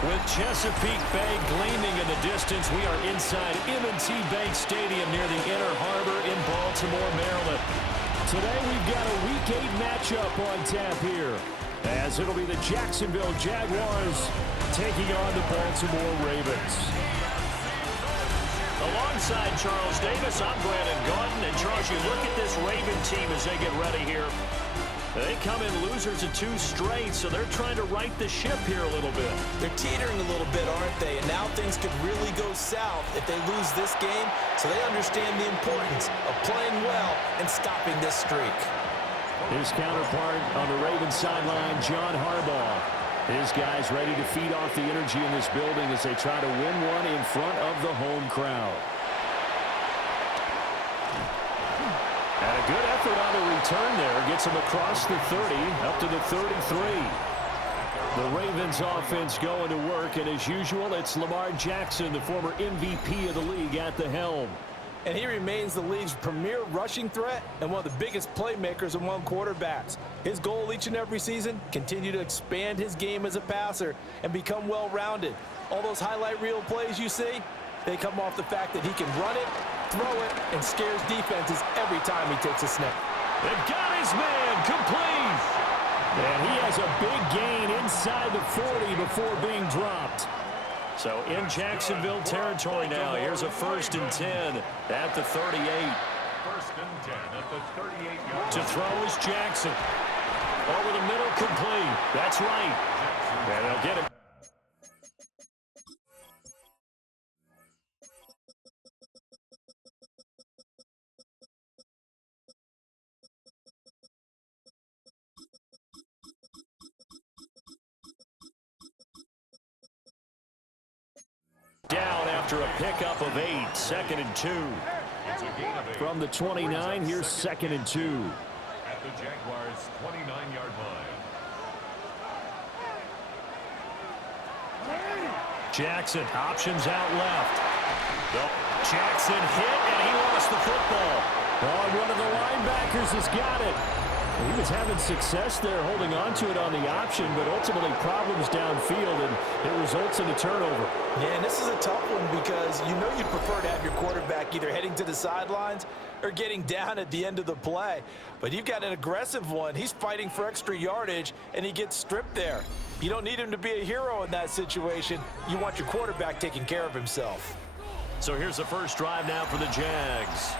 With Chesapeake Bay gleaming in the distance, we are inside M&T Bank Stadium near the Inner Harbor in Baltimore, Maryland. Today we've got a Week 8 matchup on tap here, as it'll be the Jacksonville Jaguars taking on the Baltimore Ravens. Alongside Charles Davis, I'm Brandon Gaudin. And Charles, you look at this Raven team as they get ready here. They come in losers of 2 straight, so they're trying to right the ship here a little bit. They're teetering a little bit, aren't they? And now things could really go south if they lose this game, so they understand the importance of playing well and stopping this streak. His counterpart on the Ravens sideline, John Harbaugh. His guys ready to feed off the energy in this building as they try to win one in front of the home crowd. And a good effort on the return there. Gets him across the 30, up to the 33. The Ravens offense going to work, and as usual, it's Lamar Jackson, the former MVP of the league, at the helm. And he remains the league's premier rushing threat and one of the biggest playmakers among quarterbacks. His goal each and every season, continue to expand his game as a passer and become well-rounded. All those highlight reel plays you see, they come off the fact that he can run it, throw it, and scares defenses every time he takes a snap. They got his man complete. And he has a big gain inside the 40 before being dropped. So in Jacksonville territory now. Here's a 1st and 10 at the 38. 1st and 10 at the 38-yard. To throw is Jackson. Over the middle, complete. That's right. And they'll get him. Down after a pickup of 8, 2nd and 2. From the 29, here's 2nd and 2. At the Jaguars' 29-yard line. Jackson, options out left. Jackson hit, and he lost the football. Oh, one of the linebackers has got it. He was having success there holding on to it on the option, but ultimately problems downfield, and it results in a turnover. Yeah, and this is a tough one because you know you'd prefer to have your quarterback either heading to the sidelines or getting down at the end of the play. But you've got an aggressive one. He's fighting for extra yardage, and he gets stripped there. You don't need him to be a hero in that situation. You want your quarterback taking care of himself. So here's the first drive now for the Jags.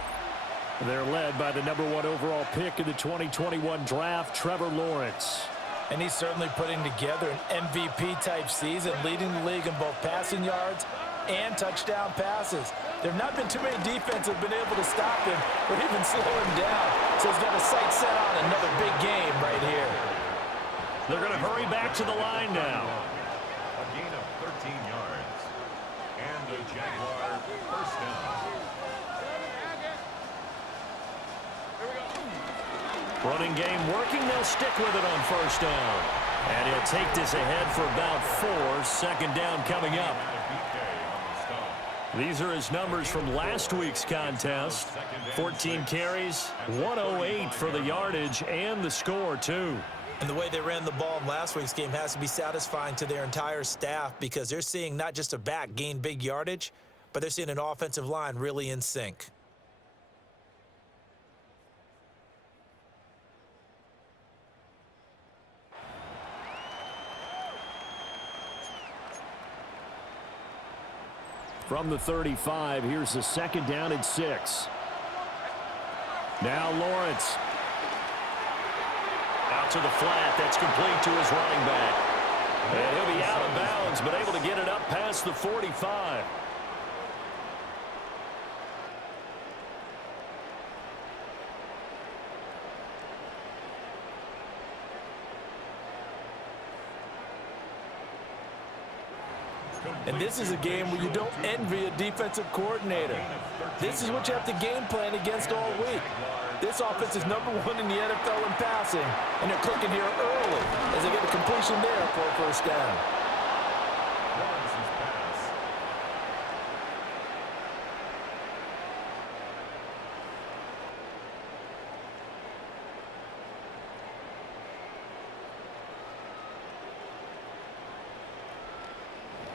They're led by the #1 overall pick in the 2021 draft, Trevor Lawrence. And he's certainly putting together an MVP-type season, leading the league in both passing yards and touchdown passes. There have not been too many defenses that have been able to stop him or even slow him down. So he's got a sight set on another big game right here. They're going to hurry back to the line now. A gain of 13 yards. And the Jaguar 1st down. Running game working. They'll stick with it on 1st down. And he'll take this ahead for about 4. 2nd down coming up. These are his numbers from last week's contest. 14 carries, 108 for the yardage, and the score, too. And the way they ran the ball in last week's game has to be satisfying to their entire staff because they're seeing not just a back gain big yardage, but they're seeing an offensive line really in sync. From the 35, here's the 2nd down and 6. Now Lawrence. Out to the flat. That's complete to his running back. And he'll be out of bounds, but able to get it up past the 45. And this is a game where you don't envy a defensive coordinator. This is what you have to game plan against all week. This offense is #1 in the NFL in passing, and they're clicking here early as they get a completion there for a 1st down.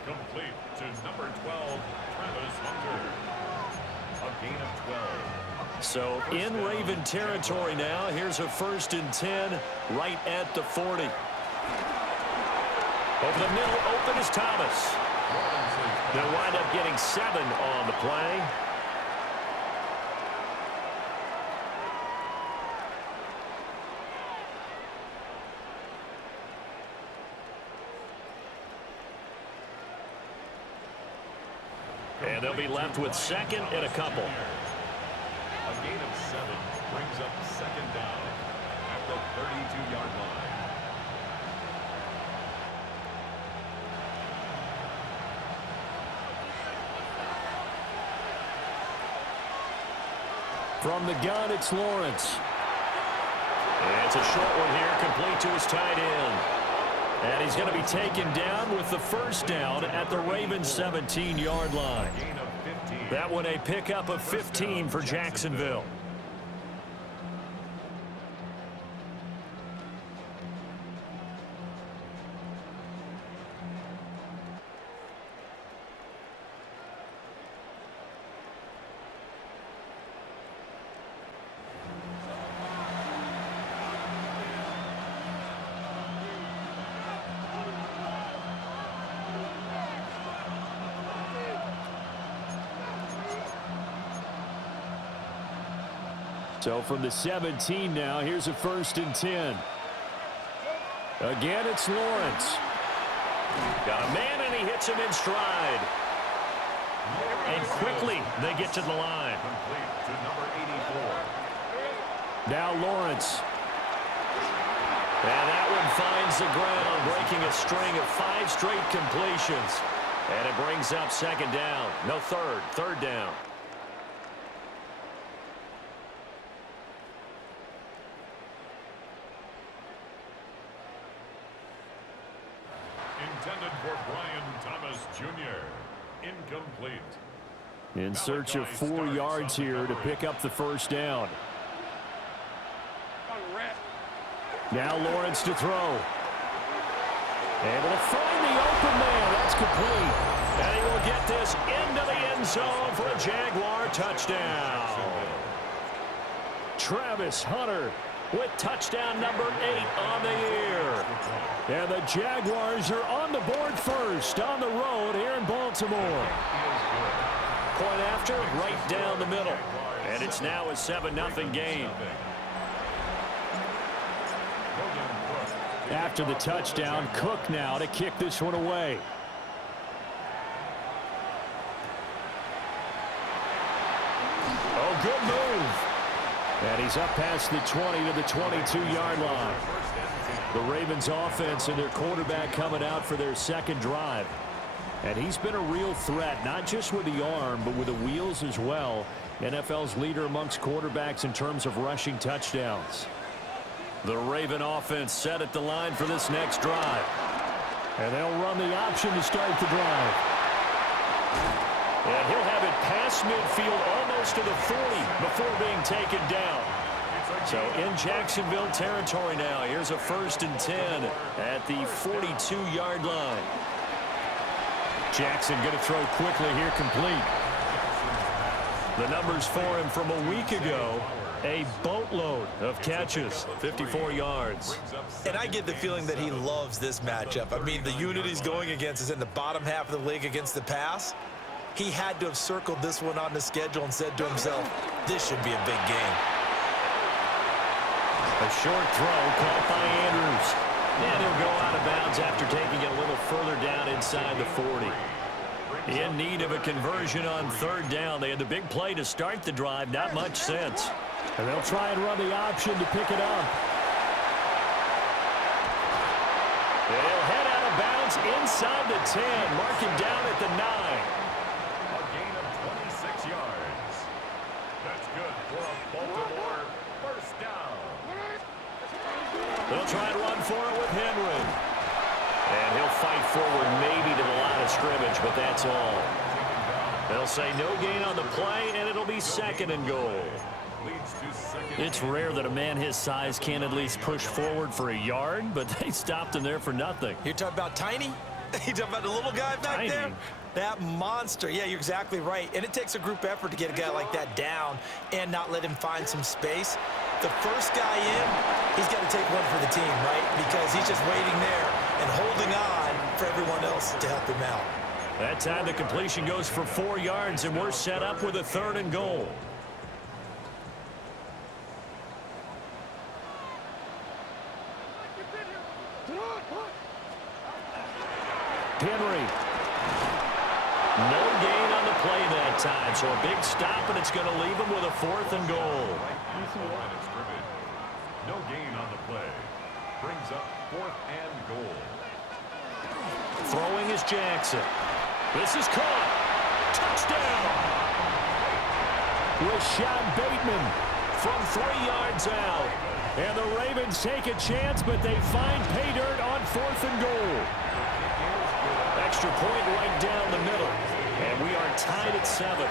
Complete to number 12, Travis Hunter. A gain of 12. So in Raven territory now. Here's a 1st and 10 right at the 40. Over the middle, open is Thomas. They'll wind up getting 7 on the play. And they'll be left with 2nd and a couple. A gain of 7 brings up 2nd down at the 32-yard line. From the gun, it's Lawrence. And it's a short one here, complete to his tight end. And he's going to be taken down with the 1st down at the Ravens' 17-yard line. That one a pickup of 15 for Jacksonville. So from the 17 now, here's a 1st and 10. Again, it's Lawrence. Got a man, and he hits him in stride. And quickly, they get to the line. Complete to number 84. Now Lawrence. And that one finds the ground, breaking a string of 5 straight completions. And it brings up 2nd down. No, 3rd down. Intended for Brian Thomas Jr. Incomplete. In search of 4 yards here to pick up the 1st down. Now Lawrence to throw. Able to find the open man. That's complete. And he will get this into the end zone for a Jaguar touchdown. Travis Hunter with touchdown number 8 on the year. And the Jaguars are on the board first on the road here in Baltimore. Point after, right down the middle. And it's now a 7-0 game. After the touchdown, Cook now to kick this one away. Oh, good move. And he's up past the 20 to the 22-yard line. The Ravens offense and their quarterback coming out for their 2nd drive. And he's been a real threat, not just with the arm, but with the wheels as well. NFL's leader amongst quarterbacks in terms of rushing touchdowns. The Raven offense set at the line for this next drive. And they'll run the option to start the drive. And he'll have it past midfield almost to the 40 before being taken down. So in Jacksonville territory now. Here's a 1st and 10 at the 42-yard line. Jackson going to throw quickly here, complete. The numbers for him from a week ago. A boatload of catches, 54 yards. And I get the feeling that he loves this matchup. I mean, the unit he's going against is in the bottom half of the league against the pass. He had to have circled this one on the schedule and said to himself, this should be a big game. A short throw caught by Andrews. And he'll go out of bounds after taking it a little further down inside the 40. In need of a conversion on 3rd down. They had the big play to start the drive. Not much sense. And they'll try and run the option to pick it up. They'll head out of bounds inside the 10. Mark him down at the 9. A gain of 26 yards. That's good for a Baltimore 1st down. They'll try and run for it with Henry. And he'll fight forward maybe to the line of scrimmage, but that's all. They'll say no gain on the play, and it'll be 2nd and goal. It's rare that a man his size can't at least push forward for a yard, but they stopped him there for nothing. You're talking about tiny? You talking about the little guy back Tiny. there? That monster. Yeah, you're exactly right. And it takes a group effort to get a guy like that down and not let him find some space. The first guy in, he's got to take one for the team, right? Because he's just waiting there and holding on for everyone else to help him out. That time the completion goes for 4 yards, and we're set up with a 3rd and goal. Henry. No gain on the play that time, so a big stop, and it's going to leave him with a 4th and goal. No gain on the play. Brings up 4th and goal. Throwing is Jackson. This is caught. Touchdown. Rashad Bateman from 3 yards out. And the Ravens take a chance, but they find pay dirt on 4th and goal. Extra point right down the middle. And we are tied at 7.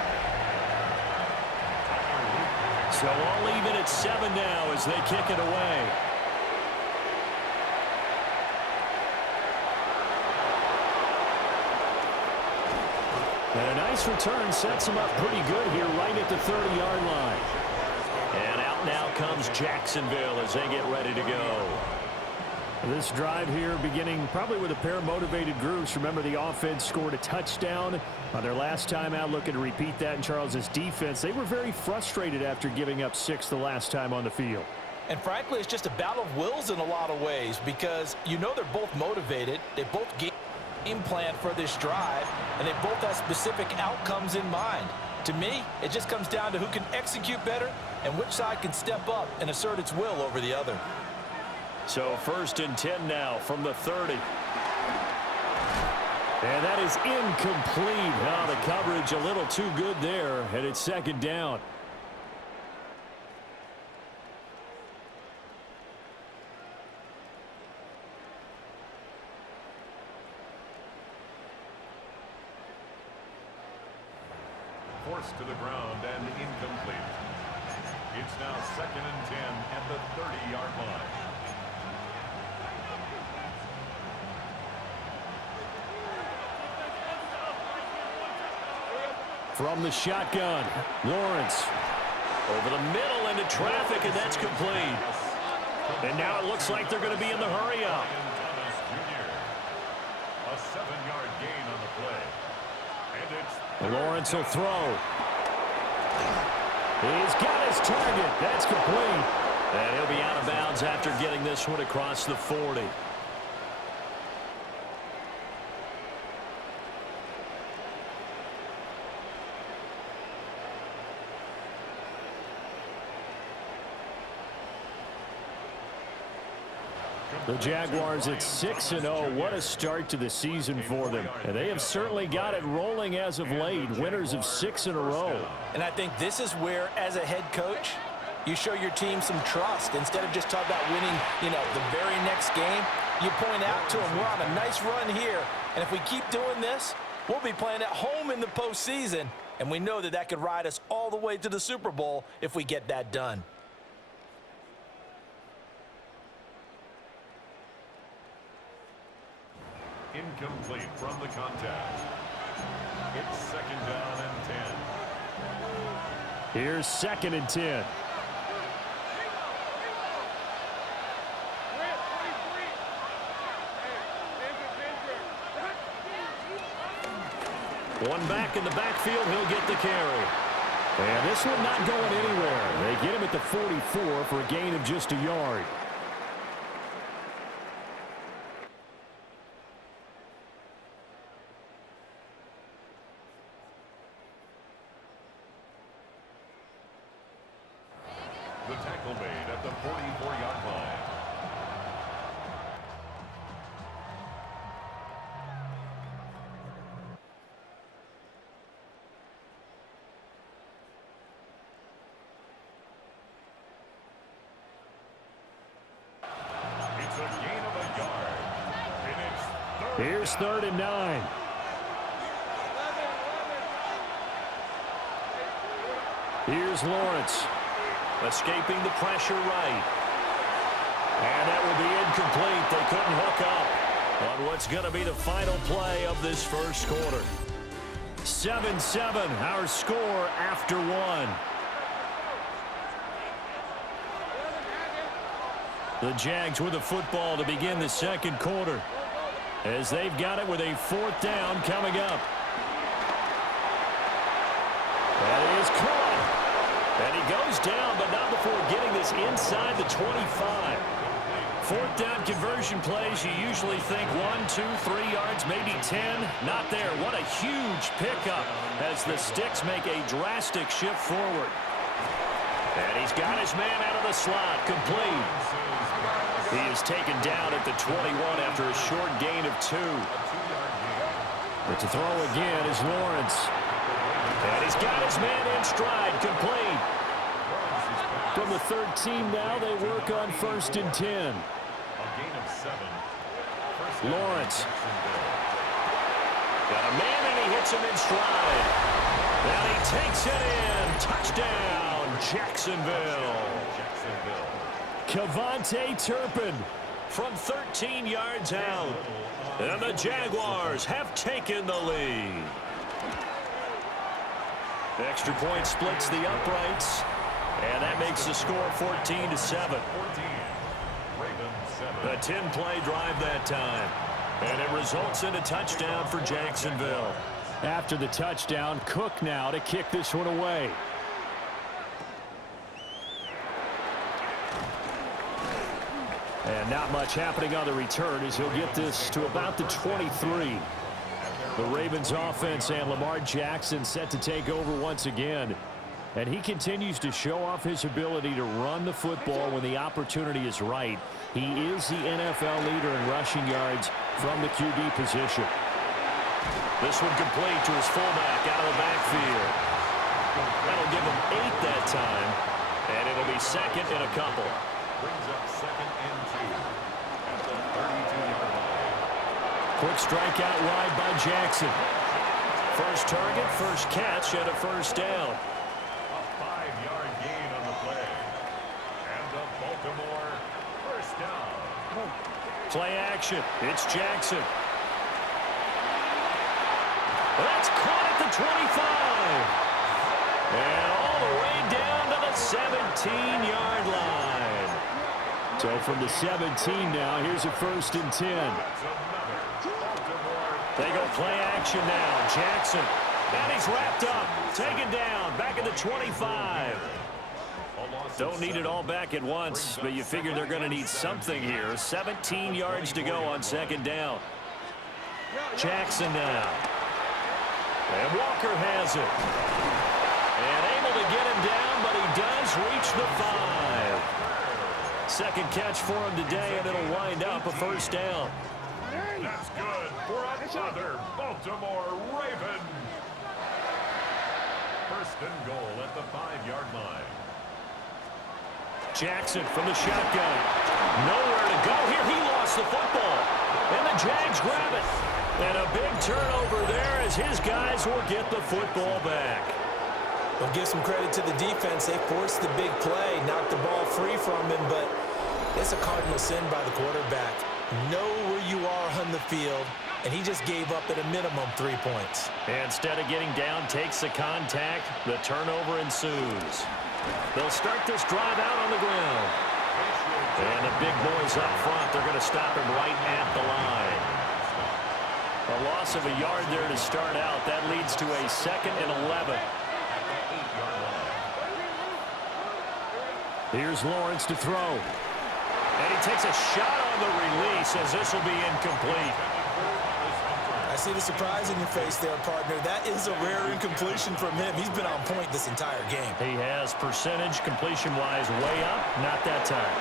So all even at 7 now as they kick it away. And a nice return sets him up pretty good here right at the 30-yard line. And out now comes Jacksonville as they get ready to go. This drive here beginning probably with a pair of motivated groups. Remember, the offense scored a touchdown on their last time out, looking to repeat that in Charles's defense. They were very frustrated after giving up 6 the last time on the field. And frankly, it's just a battle of wills in a lot of ways because you know they're both motivated. They both game plan for this drive, and they both have specific outcomes in mind. To me, it just comes down to who can execute better and which side can step up and assert its will over the other. So 1st and 10 now from the 30. And that is incomplete. Now the coverage a little too good there, and it's 2nd down. Forced to the ground and incomplete. It's now 2nd and 10 at the 30-yard line. From the shotgun, Lawrence over the middle into traffic, and that's complete. And now it looks like they're going to be in the hurry-up. A 7-yard gain on the play. And it's Lawrence will throw. He's got his target. That's complete. And he'll be out of bounds after getting this one across the 40. The Jaguars at 6-0. What a start to the season for them. And they have certainly got it rolling as of late. Winners of 6 in a row. And I think this is where, as a head coach, you show your team some trust. Instead of just talking about winning, the very next game, you point out to them, we're on a nice run here. And if we keep doing this, we'll be playing at home in the postseason. And we know that that could ride us all the way to the Super Bowl if we get that done. incomplete from the contact. It's 2nd down and 10. Here's 2nd and 10. One back in the backfield, he'll get the carry. And this one not going anywhere. They get him at the 44 for a gain of just a yard. The tackle made at the 44-yard line. It's a gain of a yard. And it's Here's 3rd and 9. Here's Lawrence. Escaping the pressure right. And that will be incomplete. They couldn't hook up. on what's going to be the final play of this first quarter. 7-7, our score after one. The Jags with the football to begin the second quarter, as they've got it with a fourth down coming up. That is caught. And he goes down, but not before getting this inside the 25. Fourth down conversion plays, you usually think 1, 2, 3 yards, maybe 10. Not there. What a huge pickup as the Sticks make a drastic shift forward. And he's got his man out of the slot, complete. He is taken down at the 21 after a short gain of 2. But to throw again is Lawrence. And he's got his man in stride, complete. From the 13 now, they work on 1st and 10. Lawrence. Got a man, and he hits him in stride. And he takes it in. Touchdown, Jacksonville. Kevontae Turpin from 13 yards out. And the Jaguars have taken the lead. Extra point splits the uprights. And that makes the score 14-7. A 10-play drive that time. And it results in a touchdown for Jacksonville. After the touchdown, Cook now to kick this one away. And not much happening on the return as he'll get this to about the 23. The Ravens offense and Lamar Jackson set to take over once again. And he continues to show off his ability to run the football when the opportunity is right. He is the NFL leader in rushing yards from the QB position. This one complete to his fullback out of the backfield. That'll give him 8 that time. And it'll be second and a couple. Brings up 2nd and 2 at the 32-yard line. Quick strike out wide by Jackson. First target, first catch, and a first down. A 5-yard gain on the play. And the Baltimore first down. Play action. It's Jackson. That's caught at the 25. And all the way down to the 17-yard line. So from the 17 now, here's a 1st and 10. They go play action now. Jackson. And he's wrapped up. Taken down. Back at the 25. Don't need it all back at once, but you figure they're going to need something here. 17 yards to go on 2nd down. Jackson now. And Walker has it. And able to get him down, but he does reach the 5. Second catch for him today, and it'll wind up a first down. That's good for another Baltimore Raven. First and goal at the 5-yard line. Jackson from the shotgun. Nowhere to go here. He lost the football. And the Jags grab it. And a big turnover there as his guys will get the football back. We'll give some credit to the defense. They forced the big play, knocked the ball free from him, but it's a cardinal sin by the quarterback. Know where you are on the field, and he just gave up at a minimum 3 points. Instead of getting down, takes the contact. The turnover ensues. They'll start this drive out on the ground. And the big boys up front, they're going to stop him right at the line. A loss of a yard there to start out. That leads to a 2nd and 11. Here's Lawrence to throw. And he takes a shot on the release as this will be incomplete. I see the surprise in your face there, partner. That is a rare incompletion from him. He's been on point this entire game. He has percentage completion-wise way up. Not that time.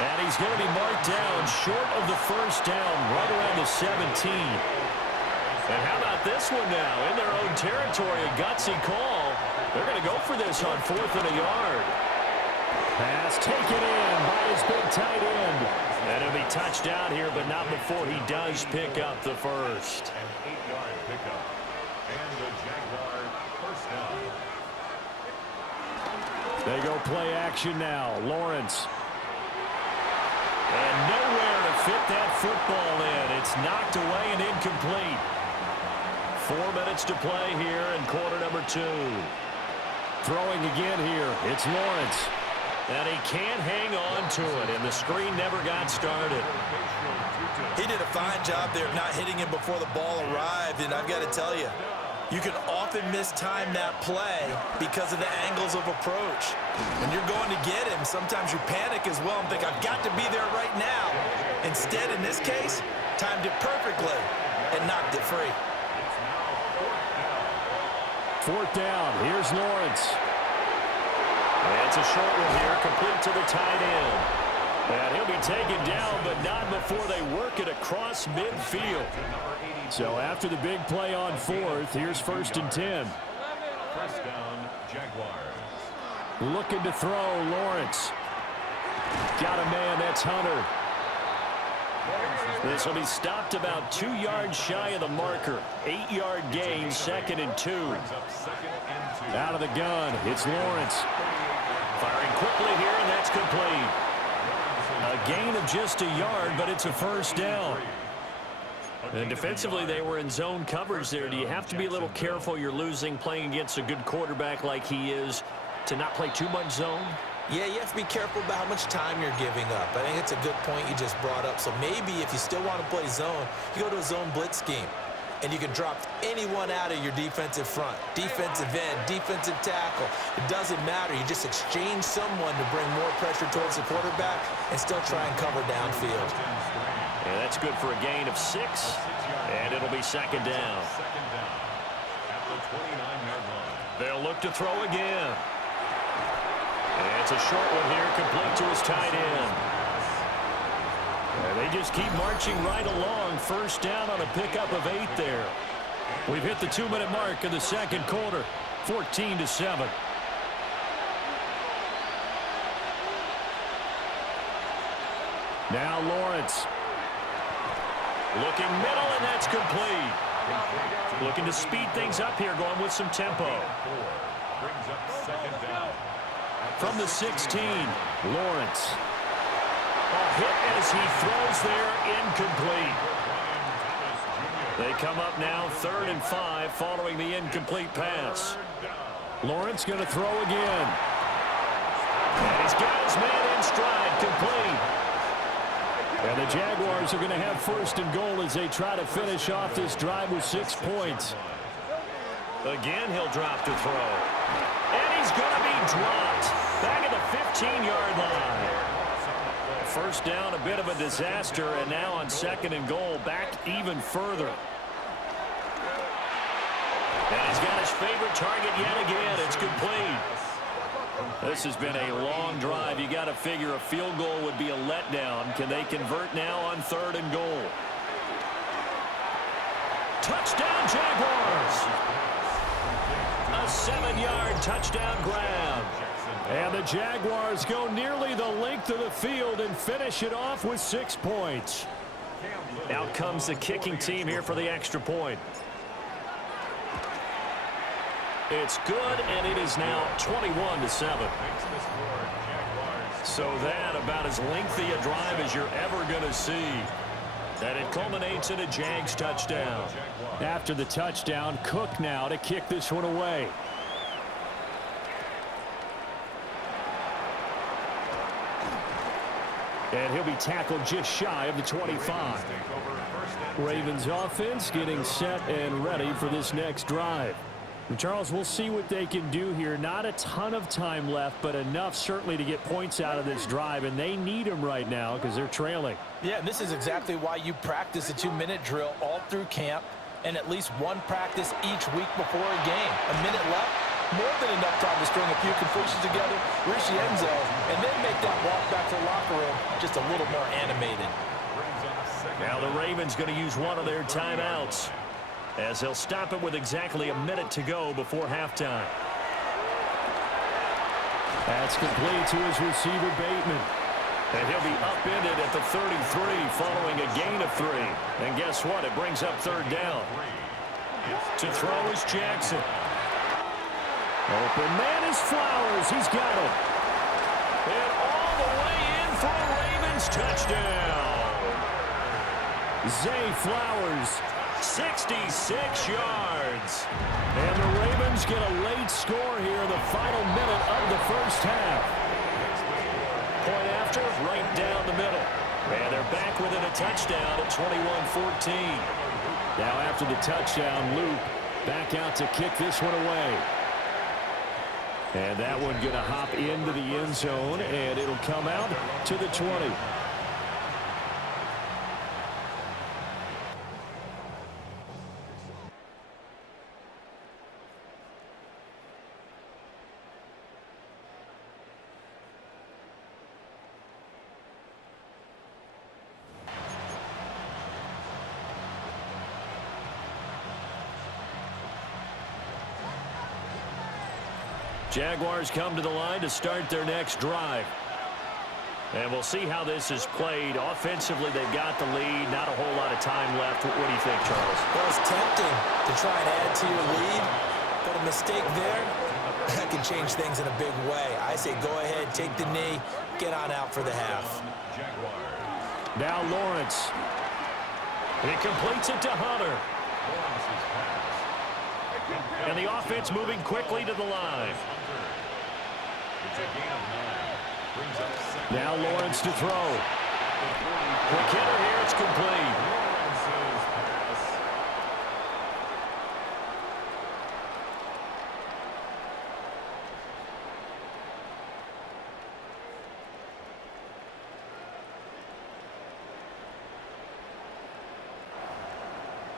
And he's going to be marked down short of the first down, right around the 17. And how about this one now? In their own territory, a gutsy call. They're going to go for this on 4th and a yard. Pass taken in by his big tight end. And he'll be touched down here, but not before he does pick up the first. An 8-yard pickup. And the Jaguar first down. They go play action now. Lawrence. And nowhere to fit that football in. It's knocked away and incomplete. 4 minutes to play here in quarter number 2. Throwing again here. It's Lawrence. And he can't hang on to it, and the screen never got started. He did a fine job there of not hitting him before the ball arrived, and I've got to tell you, you can often mistime that play because of the angles of approach. When you're going to get him, sometimes you panic as well and think, I've got to be there right now. Instead, in this case, timed it perfectly and knocked it free. Fourth down. Here's Lawrence. And it's a short one here, complete to the tight end. And he'll be taken down, but not before they work it across midfield. So after the big play on fourth, here's 1st and 10. First down, Jaguars. Looking to throw, Lawrence. Got a man, that's Hunter. This will be stopped about 2 yards shy of the marker. 8-yard gain, 2nd and 2. Out of the gun, it's Lawrence. Firing quickly here, and that's complete. A gain of just a yard, but it's a first down. And defensively, they were in zone coverage there. Do you have to be a little careful? You're losing playing against a good quarterback like he is to not play too much zone? Yeah, you have to be careful about how much time you're giving up. I think it's a good point you just brought up. So maybe if you still want to play zone, you go to a zone blitz scheme. And you can drop anyone out of your defensive front, defensive end, defensive tackle. It doesn't matter. You just exchange someone to bring more pressure towards the quarterback and still try and cover downfield. And that's good for a gain of 6, and it'll be 2nd down. At the 29-yard line. They'll look to throw again. And it's a short one here, complete to his tight end. And they just keep marching right along. First down on a pickup of 8 there. We've hit the 2-minute mark of the second quarter. 14-7. Now Lawrence. Looking middle, and that's complete. Looking to speed things up here, going with some tempo. Brings up 2nd down. From the 16, Lawrence. A hit as he throws there, incomplete. They come up now 3rd and 5 following the incomplete pass. Lawrence going to throw again. And he's got his man in stride, complete. And the Jaguars are going to have 1st and goal as they try to finish off this drive with 6 points. Again, he'll drop to throw. And he's going to be dropped back at the 15-yard line. First down, a bit of a disaster, and now on 2nd and goal, back even further. And he's got his favorite target yet again. It's complete. This has been a long drive. You got to figure a field goal would be a letdown. Can they convert now on 3rd and goal? Touchdown, Jaguars! A 7-yard touchdown grab. And the Jaguars go nearly the length of the field and finish it off with 6 points. Out comes the kicking team here for the extra point. It's good, and it is now 21-7. So that about as lengthy a drive as you're ever going to see. And it culminates in a Jags touchdown. After the touchdown, Cook now to kick this one away. And he'll be tackled just shy of the 25. Ravens offense getting set and ready for this next drive. And Charles, we'll see what they can do here. Not a ton of time left, but enough certainly to get points out of this drive, and they need them right now because they're trailing. Yeah, and this is exactly why you practice a 2-minute drill all through camp and at least one practice each week before a game. A minute left, more than enough time to string a few completions together, reach the end zone, and then make that walk back to the locker room just a little more animated. Now the Ravens going to use one of their timeouts, as they'll stop it with exactly a minute to go before halftime. That's complete to his receiver, Bateman. And he'll be upended at the 33 following a gain of 3. And guess what? It brings up 3rd down. To throw is Jackson. Open man is Flowers. He's got it. And all the way in for a Ravens Evans, touchdown. Zay Flowers, 66 yards. And the Ravens get a late score here in the final minute of the first half. Point after, right down the middle. And they're back within a touchdown at 21-14. Now after the touchdown, Luke back out to kick this one away. And that one going to hop into the end zone, and it'll come out to the 20. Jaguars come to the line to start their next drive. And we'll see how this is played. Offensively, they've got the lead. Not a whole lot of time left. What do you think, Charles? Well, it's tempting to try and add to your lead, but a mistake there, that can change things in a big way. I say go ahead, take the knee, get on out for the half. Now Lawrence. He completes it to Hunter. And the offense moving quickly to the line. Now Lawrence to throw. McKinnon here, it's complete.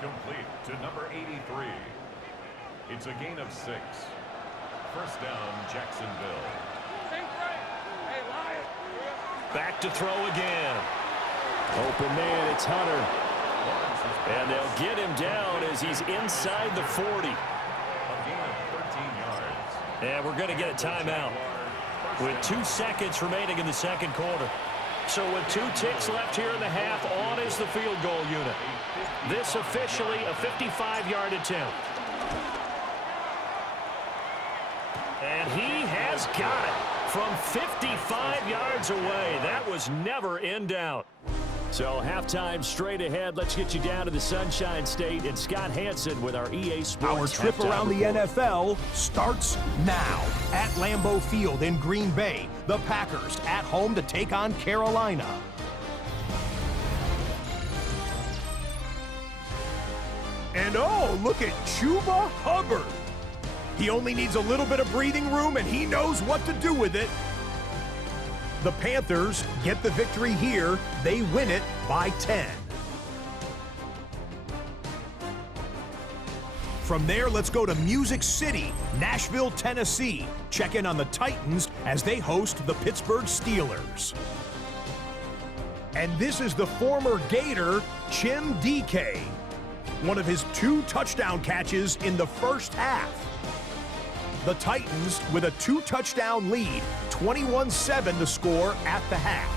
Complete to number 83. It's a gain of 6. First down, Jacksonville. Back to throw again. Open man, it's Hunter. And they'll get him down as he's inside the 40. A gain of 13 yards. And we're going to get a timeout with 2 seconds remaining in the second quarter. So with 2 ticks left here in the half, on is the field goal unit. This officially a 55-yard attempt. And he has got it from 55 yards away. That was never in doubt. So halftime straight ahead. Let's get you down to the Sunshine State and Scott Hansen with our EA Sports. Our trip around the NFL starts now at Lambeau Field in Green Bay. The Packers at home to take on Carolina. And oh, look at Chuba Hubbard. He only needs a little bit of breathing room, and he knows what to do with it. The Panthers get the victory here. They win it by 10. From there, let's go to Music City, Nashville, Tennessee. Check in on the Titans as they host the Pittsburgh Steelers. And this is the former Gator, Chim DK. One of his 2 touchdown catches in the first half. The Titans with a 2-touchdown lead, 21-7 the score at the half.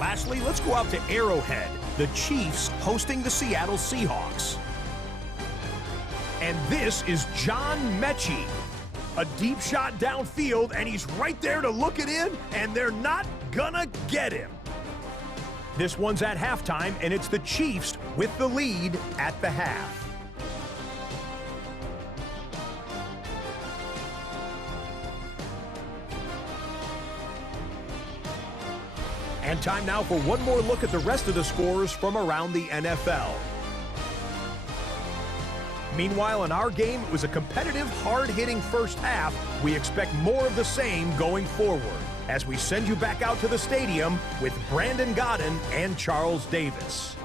Lastly, let's go out to Arrowhead, the Chiefs hosting the Seattle Seahawks. And this is John Mechie. A deep shot downfield, and he's right there to look it in, and they're not gonna get him. This one's at halftime, and it's the Chiefs with the lead at the half. And time now for one more look at the rest of the scores from around the NFL. Meanwhile, in our game, it was a competitive, hard-hitting first half. We expect more of the same going forward as we send you back out to the stadium with Brandon Godden and Charles Davis.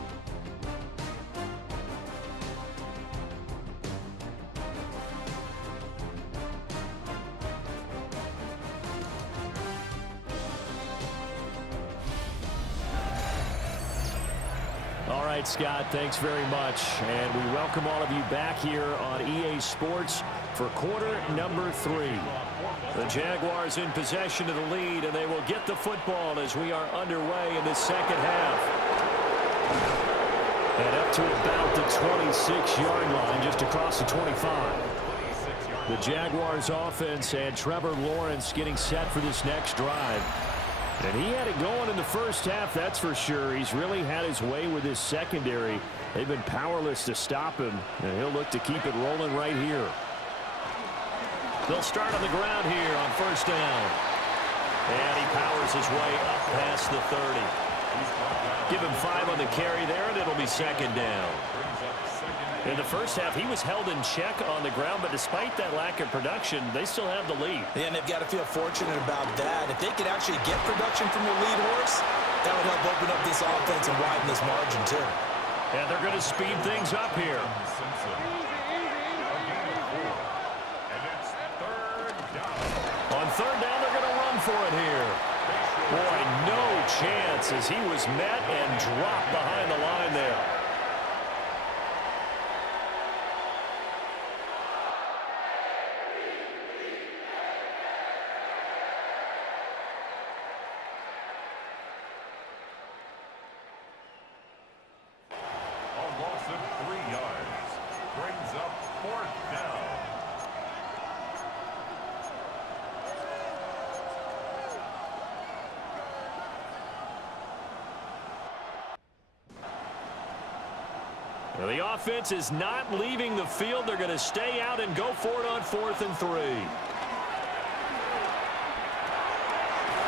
All right, Scott, thanks very much. And we welcome all of you back here on EA Sports for quarter number 3. The Jaguars in possession of the lead, and they will get the football as we are underway in the second half. And up to about the 26-yard line, just across the 25. The Jaguars offense and Trevor Lawrence getting set for this next drive. And he had it going in the first half, that's for sure. He's really had his way with his secondary. They've been powerless to stop him, and he'll look to keep it rolling right here. They'll start on the ground here on first down. And he powers his way up past the 30. Give him 5 on the carry there, and it'll be second down. In the first half, he was held in check on the ground, but despite that lack of production, they still have the lead. And they've got to feel fortunate about that. If they could actually get production from their lead horse, that would help open up this offense and widen this margin, too. And they're going to speed things up here. On third down, they're going to run for it here. Boy, no chance as he was met and dropped behind the line there. Well, the offense is not leaving the field. They're going to stay out and go for it on 4th and 3.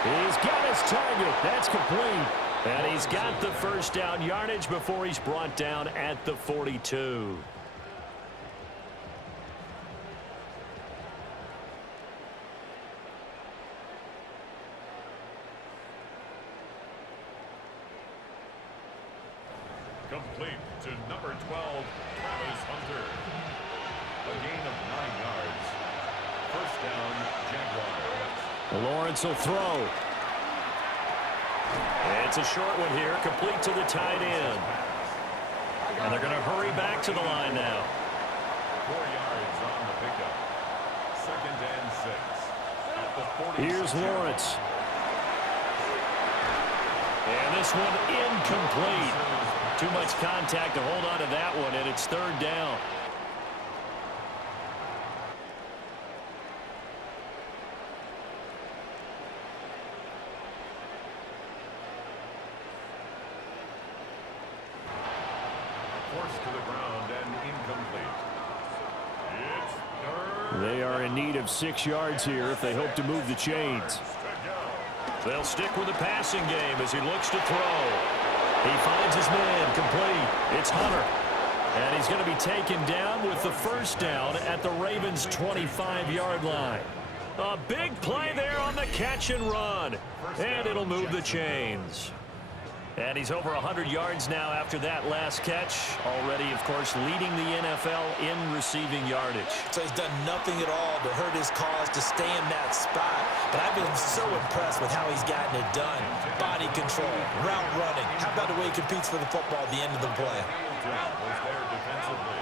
He's got his target. That's complete. And he's got the first down yardage before he's brought down at the 42. Complete to number 12, Travis Hunter. A gain of 9 yards. First down, Jaguars. Lawrence will throw. It's a short one here, complete to the tight end. And they're going to hurry back to the line now. 4 yards on the pickup. Second and 6. At the 40. Here's Lawrence. And this one incomplete. Too much contact to hold on to that one, and it's third down. Forced to the ground and incomplete. It's third. They are in need of 6 yards here if they hope to move the chains. They'll stick with the passing game as he looks to throw. He finds his man complete. It's Hunter. And he's going to be taken down with the first down at the Ravens' 25-yard line. A big play there on the catch and run. And it'll move the chains. And he's over 100 yards now after that last catch. Already, of course, leading the NFL in receiving yardage. So he's done nothing at all to hurt his cause to stay in that spot. But I've been so impressed with how he's gotten it done. Body control, route running. How about the way he competes for the football at the end of the play? Was there defensively.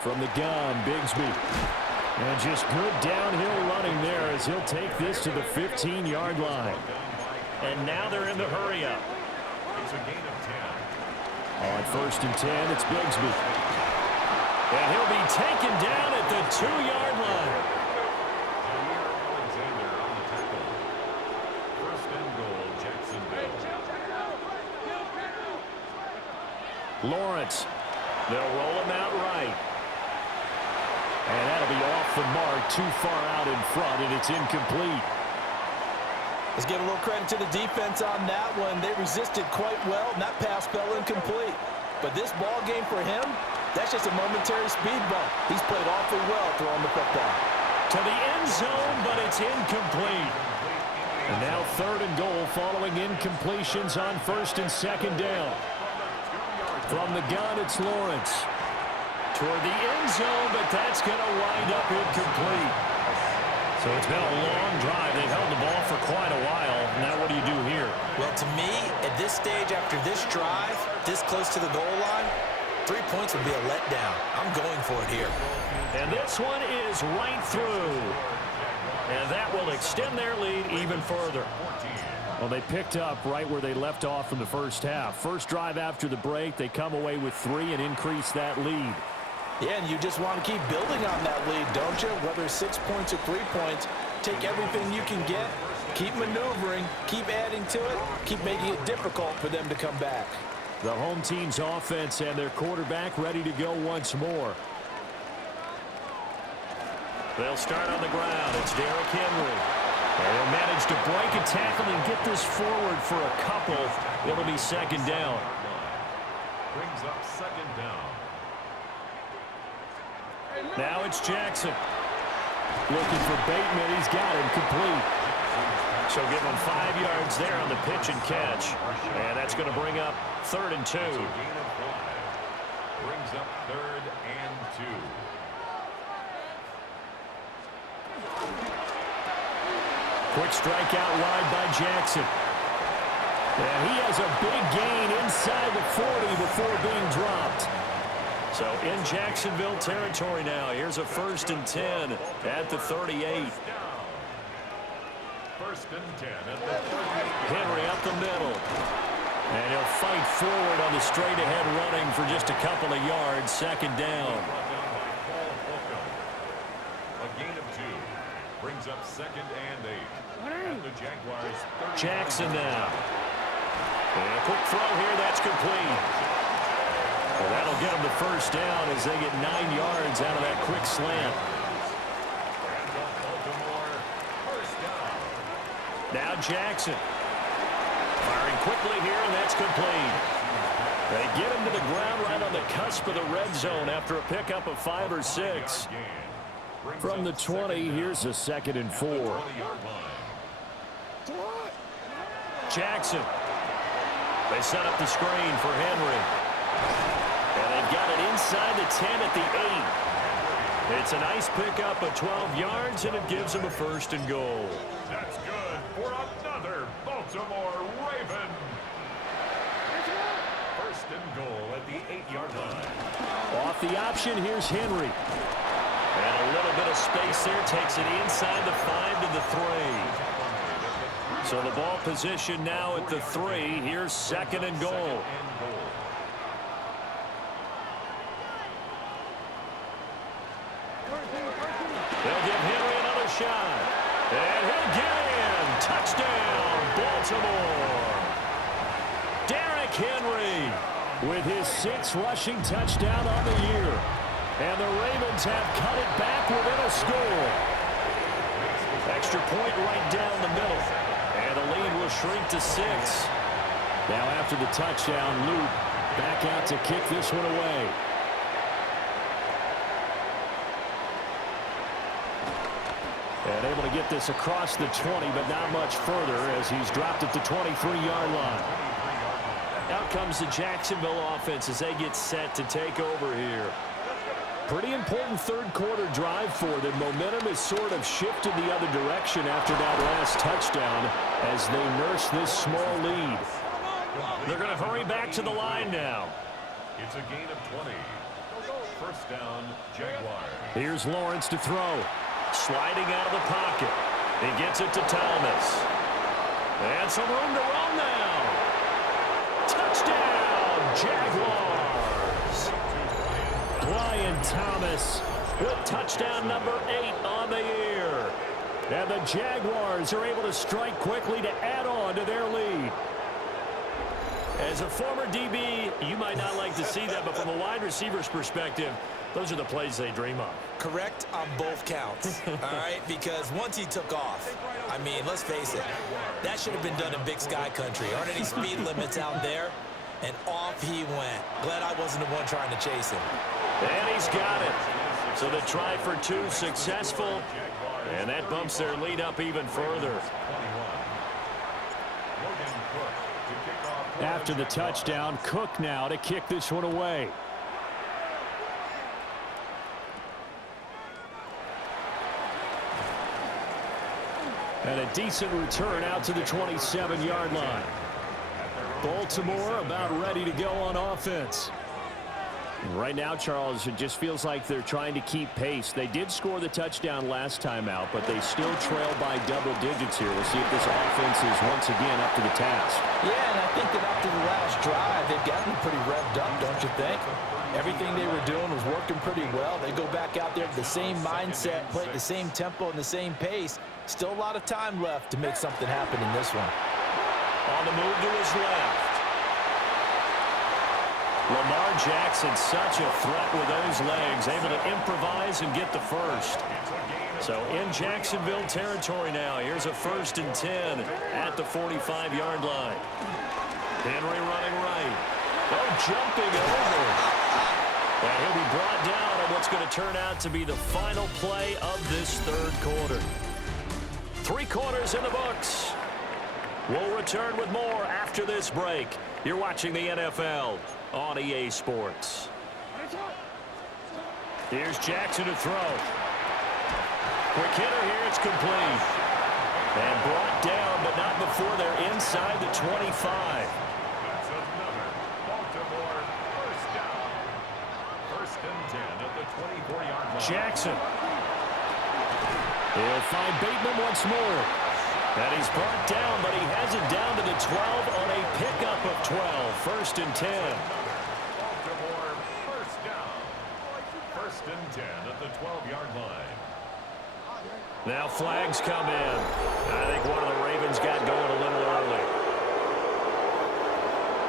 From the gun, Bigsby. And just good downhill running there as he'll take this to the 15-yard line. And now they're in the hurry-up. It's a gain of 10. On first and 10, it's Bigsby. And he'll be taken down at the 2-yard line. Alexander on the tackle. First and goal, Jacksonville. Lawrence. They'll roll him out right. And that'll be off the mark, too far out in front, and it's incomplete. Let's give a little credit to the defense on that one. They resisted quite well, and that pass fell incomplete. But this ball game for him, that's just a momentary speed bump. He's played awfully well throwing the football. To the end zone, but it's incomplete. And now third and goal following incompletions on first and second down. From the gun, it's Lawrence. Toward the end zone, but that's going to wind up incomplete. So it's been a long drive. They've held the ball for quite a while. Now what do you do here? Well, to me, at this stage after this drive, this close to the goal line, 3 points would be a letdown. I'm going for it here. And this one is right through. And that will extend their lead even further. Well, they picked up right where they left off in the first half. First drive after the break, they come away with 3 and increase that lead. Yeah, and you just want to keep building on that lead, don't you? Whether it's 6 points or 3 points, take everything you can get, keep maneuvering, keep adding to it, keep making it difficult for them to come back. The home team's offense and their quarterback ready to go once more. They'll start on the ground. It's Derrick Henry. They'll manage to break a tackle and get this forward for a couple. It'll be second down. Brings up second down. Now it's Jackson. Looking for Bateman. He's got him complete. So give him 5 yards there on the pitch and catch. And that's going to bring up 3rd and 2. Gain of 5. Brings up 3rd and 2. Quick strike out wide by Jackson. And he has a big gain inside the 40 before being dropped. So in Jacksonville territory now. Here's a 1st and 10 at the 38. 1st and 10 at the 38. Henry up the middle. And he'll fight forward on the straight-ahead running for just a couple of yards. Second down. A gain of 2. Brings up 2nd and 8. At the Jaguars. Jackson now. And a quick throw here. That's complete. Well, that'll get them the first down as they get 9 yards out of that quick slant. Now Jackson. Firing quickly here, and that's complete. They get him to the ground right on the cusp of the red zone after a pickup of 5 or 6. From the 20, here's a 2nd and 4. Jackson. They set up the screen for Henry. And they've got it inside the 10 at the 8. It's a nice pickup of 12 yards, and it gives them a 1st and goal. That's good for another Baltimore Raven. 1st and goal at the 8-yard line. Off the option, here's Henry. And a little bit of space there takes it inside the 5 to the 3. So the ball position now at the 3. Here's 2nd and goal. They'll give Henry another shot. And he'll get in. Touchdown, Baltimore. Derrick Henry With his 6th rushing touchdown on the year. And the Ravens have cut it back within a score. Extra point right down the middle. And the lead will shrink to 6. Now after the touchdown, Luke back out to kick this one away. And able to get this across the 20, but not much further as he's dropped it to 23-yard line. Out comes the Jacksonville offense as they get set to take over here. Pretty important 3rd quarter drive for them. Momentum has sort of shifted the other direction after that last touchdown as they nurse this small lead. They're going to hurry back to the line now. It's a gain of 20. 1st down, Jaguars. Here's Lawrence to throw. Sliding out of the pocket. He gets it to Thomas. And some room to run now. Touchdown, Jaguars. Brian Thomas with touchdown number 8 on the year. And the Jaguars are able to strike quickly to add on to their lead. As a former DB, you might not like to see that, but from a wide receiver's perspective, those are the plays they dream of. Correct on both counts, all right? Because once he took off, I mean, let's face it, that should have been done in Big Sky Country. Aren't any speed limits out there? And off he went. Glad I wasn't the one trying to chase him. And he's got it. So the try for 2 successful, and that bumps their lead up even further. After the touchdown, Cook now to kick this one away. And a decent return out to the 27-yard line. Baltimore about ready to go on offense. Right now, Charles, it just feels like they're trying to keep pace. They did score the touchdown last time out, but they still trail by double digits here. We'll see if this offense is once again up to the task. Yeah, and I think that after the last drive, they've gotten pretty revved up, don't you think? Everything they were doing was working pretty well. They go back out there with the same mindset, play at the same tempo and the same pace. Still a lot of time left to make something happen in this one. On the move to his left. Lamar Jackson, such a threat with those legs, able to improvise and get the first. So in Jacksonville territory now, here's a 1st and 10 at the 45-yard line. Henry running right. Oh, jumping over. And he'll be brought down on what's going to turn out to be the final play of this 3rd quarter. 3 quarters in the books. We'll return with more after this break. You're watching the NFL on EA Sports. Here's Jackson to throw. Quick hitter here, it's complete. And brought down, but not before they're inside the 25. That's another Baltimore first down. 1st and 10 at the 24-yard line. Jackson. He'll find Bateman once more. And he's brought down, but he has it down to the 12 on a pickup of 12. 1st and 10. Baltimore first down. 1st and 10 at the 12-yard line. Now flags come in. I think one of the Ravens got going a little early.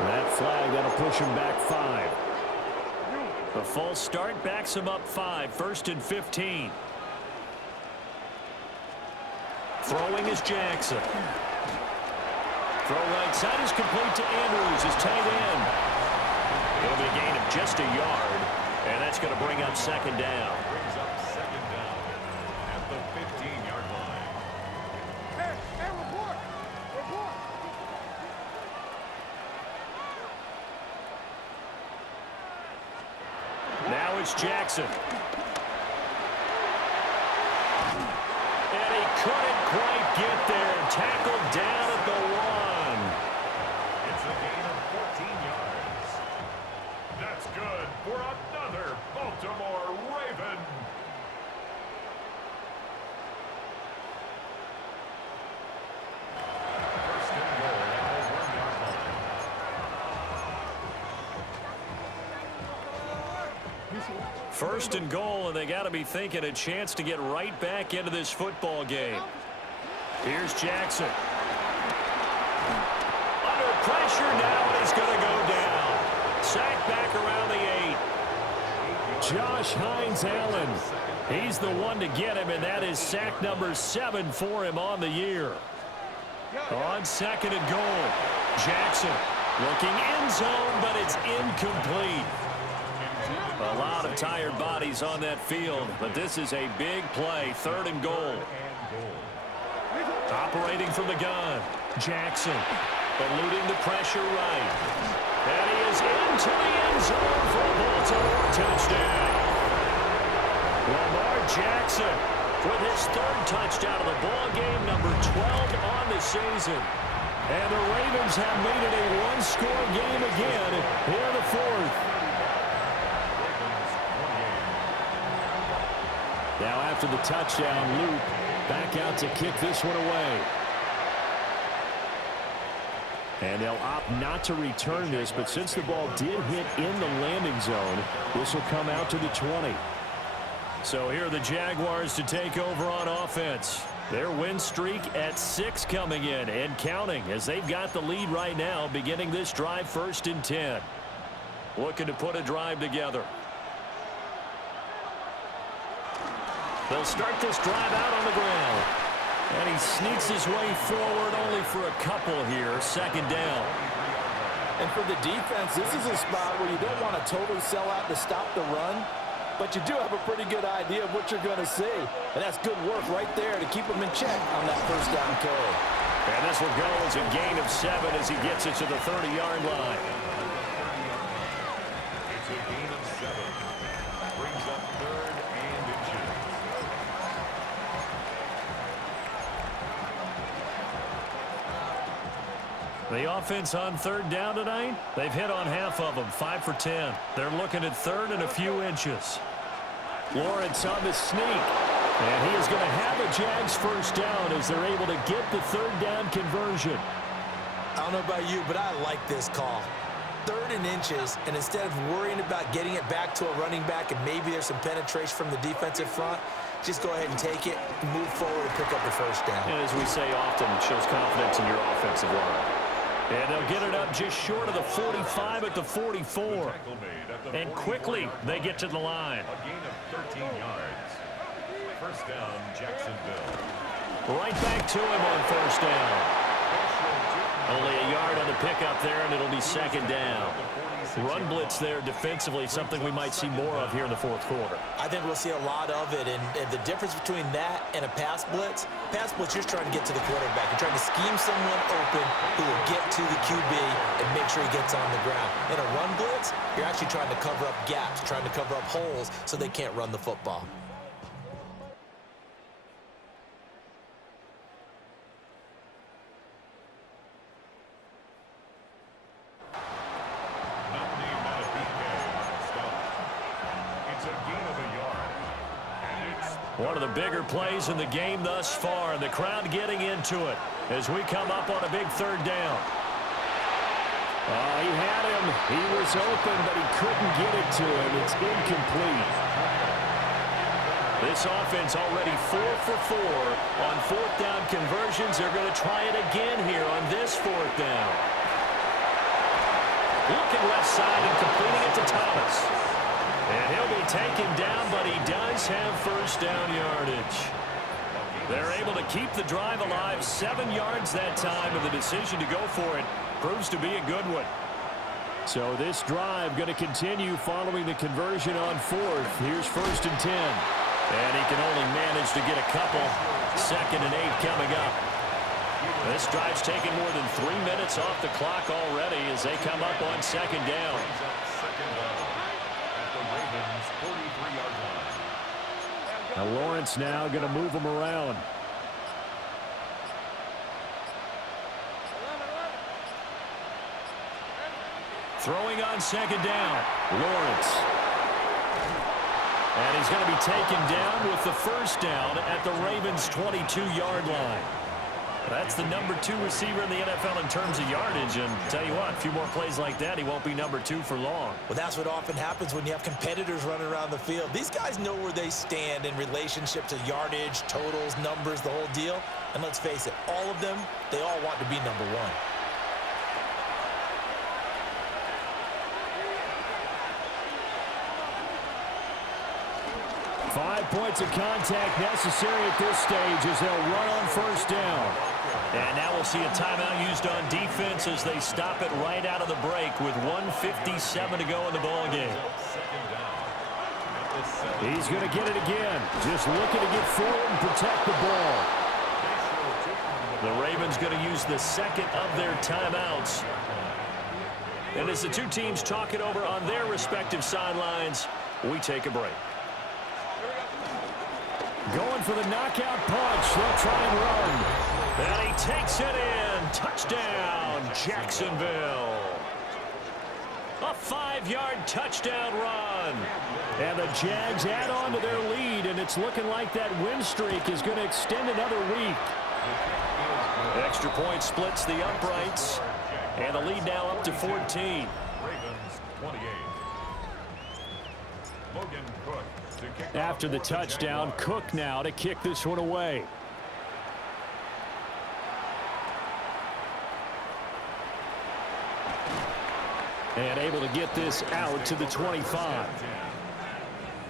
That flag, that'll push him back 5. The false start backs him up 5. 1st and 15. Throwing is Jackson. Throw right side is complete to Andrews, his tight end. It'll be a gain of just a yard, and that's going to bring up 2nd down. Brings up 2nd down at the 15-yard line. Hey, report! Report! Now it's Jackson. And he couldn't quite get there. Tackled down at the 1. It's a gain of 14 yards. That's good for another Baltimore Raven. First and goal at the 1-yard line. 1st and goal, and they got to be thinking a chance to get right back into this football game. Here's Jackson. Under pressure now, and he's going to go down. Sacked back around the 8. Josh Hines-Allen. He's the one to get him, and that is sack number 7 for him on the year. On 2nd and goal, Jackson looking end zone, but it's incomplete. A lot of tired bodies on that field, but this is a big play. 3rd and goal. Operating from the gun, Jackson eluding the pressure right. And he is into the end zone for a Baltimore touchdown. Lamar Jackson with his 3rd touchdown of the ball game, number 12 on the season. And the Ravens have made it a 1-score game again here in the 4th. Now after the touchdown, Luke back out to kick this one away. And they'll opt not to return this, but since the ball did hit in the landing zone, this will come out to the 20. So here are the Jaguars to take over on offense. Their win streak at 6 coming in and counting as they've got the lead right now beginning this drive 1st and 10. Looking to put a drive together. They'll start this drive out on the ground. And he sneaks his way forward only for a couple here. 2nd down. And for the defense, this is a spot where you don't want to totally sell out to stop the run, but you do have a pretty good idea of what you're going to see. And that's good work right there to keep him in check on that 1st down carry. And this will go as a gain of 7 as he gets it to the 30-yard line. It's a gain of 7. Brings up 3rd and inches. The offense on third down tonight, they've hit on half of them, 5 for 10. They're looking at third and a few inches. Lawrence on the sneak. And he is going to have a Jags first down as they're able to get the third down conversion. I don't know about you, but I like this call. Third and inches, and instead of worrying about getting it back to a running back and maybe there's some penetration from the defensive front, just go ahead and take it, move forward, and pick up the first down. And as we say often, it shows confidence in your offensive line. And they'll get it up just short of the 45 at the 44. And quickly, they get to the line. A gain of 13 yards. First down, Jacksonville. Right back to him on first down. Only a yard on the pickup there, and it'll be second down. Run blitz there defensively, something we might see more of here in the fourth quarter. I think we'll see a lot of it, and the difference between that and a pass blitz, you're trying to get to the quarterback. You're trying to scheme someone open who will get to the QB and make sure he gets on the ground. In a run blitz, you're actually trying to cover up gaps, trying to cover up holes so they can't run the football. One of the bigger plays in the game thus far, and the crowd getting into it as we come up on a big third down. He had him. He was open, but he couldn't get it to him. It's incomplete. This offense already 4 for 4 on fourth down conversions. They're going to try it again here on this fourth down. Looking left side and completing it to Thomas. And he'll be taken down, but he does have first down yardage. They're able to keep the drive alive, 7 yards that time, and the decision to go for it proves to be a good one. So this drive going to continue following the conversion on fourth. Here's first and 10. And he can only manage to get a couple. Second and 8 coming up. This drive's taken more than 3 minutes off the clock already as they come up on second down. Now Lawrence now going to move him around. Throwing on second down, Lawrence. And he's going to be taken down with the first down at the Ravens' 22-yard line. That's the number 2 receiver in the NFL in terms of yardage. And tell you what, a few more plays like that, he won't be number 2 for long. Well, that's what often happens when you have competitors running around the field. These guys know where they stand in relationship to yardage, totals, numbers, the whole deal. And let's face it, all of them, they all want to be number 1. 5 points of contact necessary at this stage as they'll run on first down. And now we'll see a timeout used on defense as they stop it right out of the break with 1:57 to go in the ballgame. He's going to get it again. Just looking to get forward and protect the ball. The Ravens going to use the second of their timeouts. And as the two teams talk it over on their respective sidelines, we take a break. Going for the knockout punch. They'll try and run. And he takes it in. Touchdown, Jacksonville. A 5-yard touchdown run. And the Jags add on to their lead, and it's looking like that win streak is going to extend another week. Extra point splits the uprights. And the lead now up to 14. Ravens 28. Logan Cook. After the touchdown, Cook now to kick this one away. And able to get this out to the 25.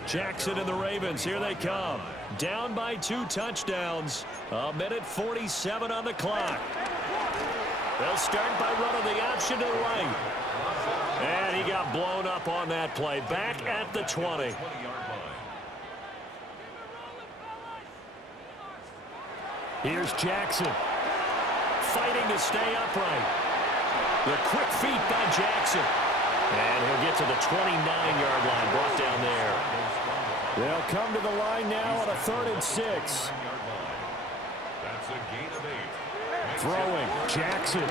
Jackson and the Ravens, here they come. Down by 2 touchdowns. 1:47 on the clock. They'll start by running the option to the right. And he got blown up on that play. Back at the 20. Here's Jackson. Fighting to stay upright. The quick feet by Jackson. And he'll get to the 29-yard line, brought down there. They'll come to the line now on a 3rd and 6. That's a gain of 8. Throwing, Jackson.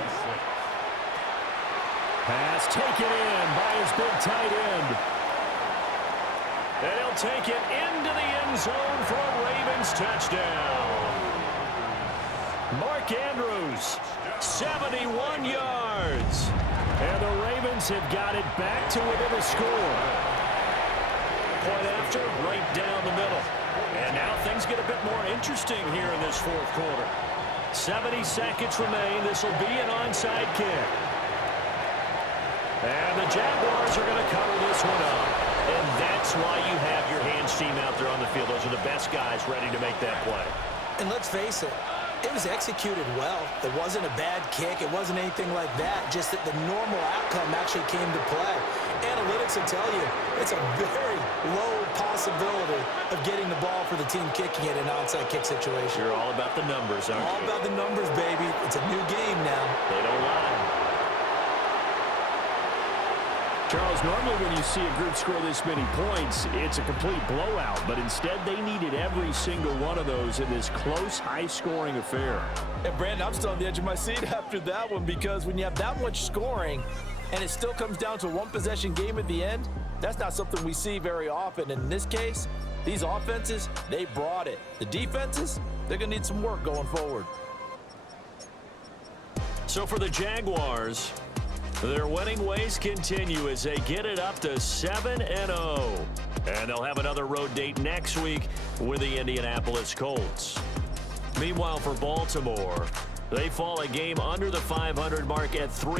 Pass taken in by his big tight end. And he'll take it into the end zone for a Ravens touchdown. Mark Andrews, 71 yards. And the Ravens have got it back to within a score. Point after, right down the middle. And now things get a bit more interesting here in this fourth quarter. 70 seconds remain. This will be an onside kick. And the Jaguars are going to cover this one up. And that's why you have your hands team out there on the field. Those are the best guys ready to make that play. And let's face it, it was executed well. It wasn't a bad kick. It wasn't anything like that. Just that the normal outcome actually came to play. Analytics will tell you it's a very low possibility of getting the ball for the team kicking it in an onside kick situation. You're all about the numbers, aren't you? All about the numbers, baby. It's a new game now. They don't lie. Charles, normally when you see a group score this many points, it's a complete blowout. But instead, they needed every single one of those in this close, high-scoring affair. And, Brandon, I'm still on the edge of my seat after that one because when you have that much scoring and it still comes down to a one-possession game at the end, that's not something we see very often. And in this case, these offenses, they brought it. The defenses, they're going to need some work going forward. So for the Jaguars, their winning ways continue as they get it up to 7-0. And they'll have another road date next week with the Indianapolis Colts. Meanwhile, for Baltimore, they fall a game under the 500 mark at 3.